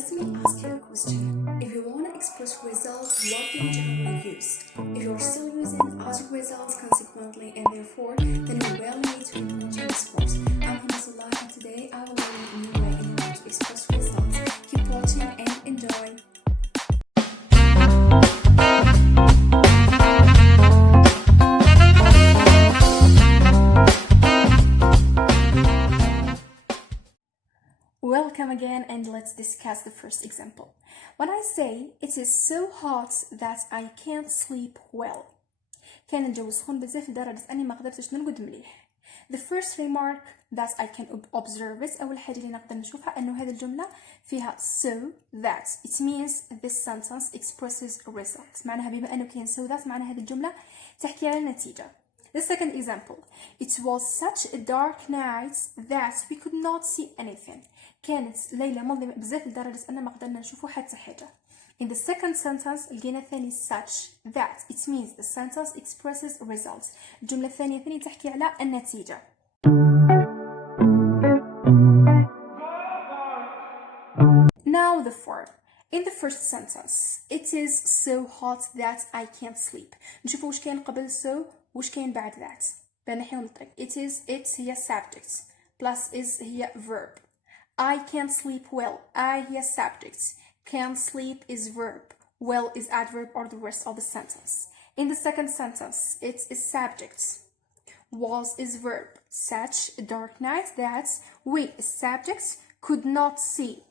Let me ask you a question. If you want to express results, what do you generally use? If you are still using other results consequently and therefore, then you will need to continue this course. I'm Hibat, and today I will learn a new way in order to express results. Keep watching and enjoy. Welcome again, and let's discuss the first example. When I say it is so hot that I can't sleep well. كان الجو سخون بزاف لدرجة أني ما قدرتش نرقد مليح. The first remark that I can observe it أول حاجة اللي نقدر نشوفها أنه هذه الجملة فيها so that. It means this sentence expresses a result. معناها بما أنه كان so that معناها هذه الجملة تحكي على النتيجة. The second example. It was such a dark night that we could not see anything. كانت ليلة مظلمة بزاف لدرجة أن ما قدرنا نشوفوا حتى حاجة. In the second sentence لقينا ثاني such that. It means the sentence expresses a result. الجملة الثانية ثاني تحكي على النتيجة. Now the form. In the first sentence, it is so hot that I can't sleep. نشوفوا وش كان قبل so وش كان بعد that. بنحيهم الطريق. It هي subject plus is هي verb. I can't sleep well. I هي subject. Can't sleep is verb. Well is adverb or the rest of the sentence. In the second sentence, it is subject. Was is verb. Such a dark night that we as subjects could not see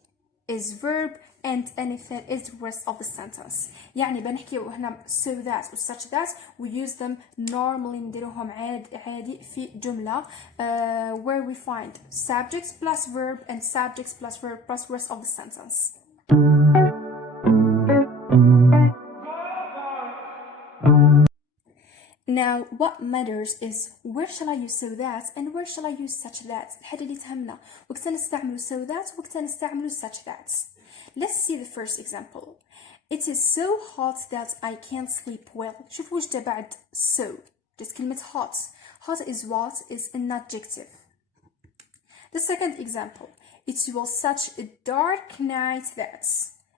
is verb and anything is the rest of the sentence. يعني بنحكي هنا so that و such that we use them normally نديروهم عادي في جملة where we find subjects plus verb and subjects plus verb plus rest of the sentence. Now what matters is where shall I use so that and where shall I use such that. الحاجة اللي تهمنا وقتها نستعملوا so that وقتها نستعملوا such that. Let's see the first example. It is so hot that I can't sleep well. شوفوا وش جا بعد so. Just كلمة hot. Hot is what? Is an adjective. The second example. It was such a dark night that.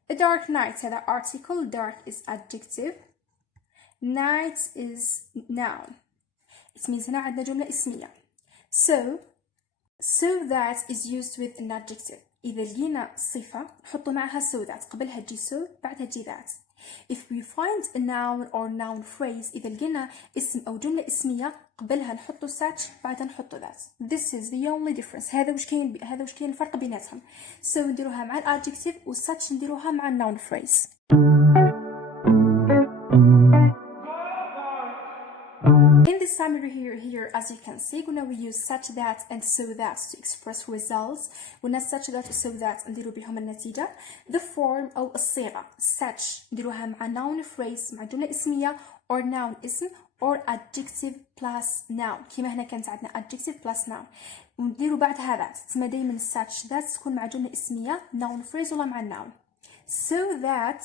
A dark night هذا article. Dark is adjective. Night is noun. It means هنا عندنا جملة اسمية. So that is used with an adjective. إذا لقينا صفة نحط معها so that. قبلها تجي so بعدها تجي that. If we find a noun or noun phrase إذا لقينا اسم أو جملة اسمية قبلها نحطه such بعدها نحطه that. This is the only difference. هذا وش كاين الفرق بيناتهم. So نديروها مع الادجكتيف و such نديروها مع الnoun phrase. In the summary here, as you can see, we use such that and so that to express results. قلنا such that و so that نديرو بهم النتيجة. The form أو الصيغة such نديروها مع noun phrase مع جملة اسمية or noun اسم or adjective plus noun. كيما هنا كانت عندنا adjective plus noun. ونديرو بعدها that. تسمى دايما such that تكون مع جملة اسمية noun phrase ولا مع noun. So that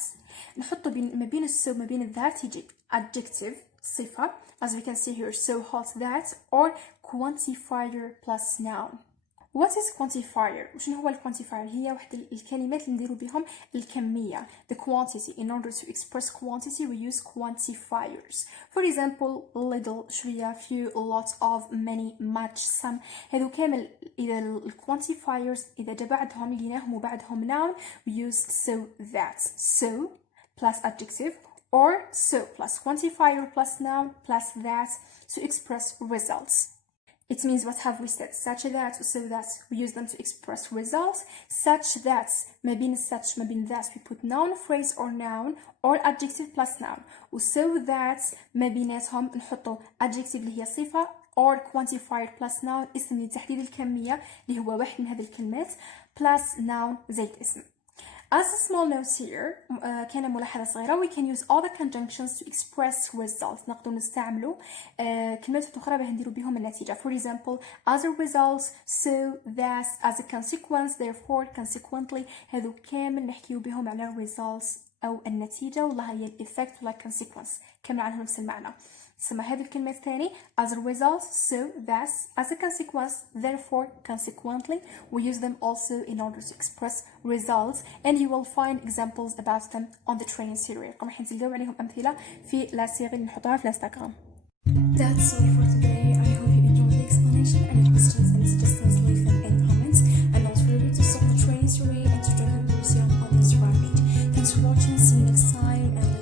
نحطو ما بين السو ما بين that يجي adjective صفة as we can see here so hot that or quantifier plus noun. What is quantifier? وشنو هو الquantifier؟ هي واحدة الكلمات اللي نديرو بهم الكمية the quantity. In order to express quantity we use quantifiers. For example little شوية few a lot of many much some. هذو كامل إذا quantifiers إذا جا بعدهم لقيناهم وبعدهم noun we use so that. So plus adjective or so plus quantifier plus noun plus that to express results. It means what have we said? Such that, so that we use them to express results. Such that ما بين such ما بين that we put noun phrase or noun or adjective plus noun. So that ما بيناتهم نحطو adjective اللي هي صفة or quantifier plus noun اسم لتحديد الكمية اللي هو واحد من هذه الكلمات plus noun زائد اسم. As a small note here, كان ملاحظة صغيرة, we can use all the conjunctions to express results. نقدر نستعملوا كلمات أخرى باش نديروا بهم النتيجة. For example, as a result, so, that, as a consequence, therefore, consequently. هذو كامل نحكيو بهم على results أو النتيجة، والله هي الإفكت ولا consequence، كامل عنهم نفس المعنى. تسمى هذه الكلمة الثانية as a result, so, thus, as a consequence, therefore, consequently. We use them also in order to express results, and you will find examples about them on the training series. راح نلقاو عليهم أمثلة في لا سيري اللي نحطها في الانستغرام. That's all for today. I hope you enjoyed the explanation. Any questions and suggestions, leave them in comments. And don't forget to stop the training survey and to check out yourself on the Instagram page. Thanks for watching. See you next time. And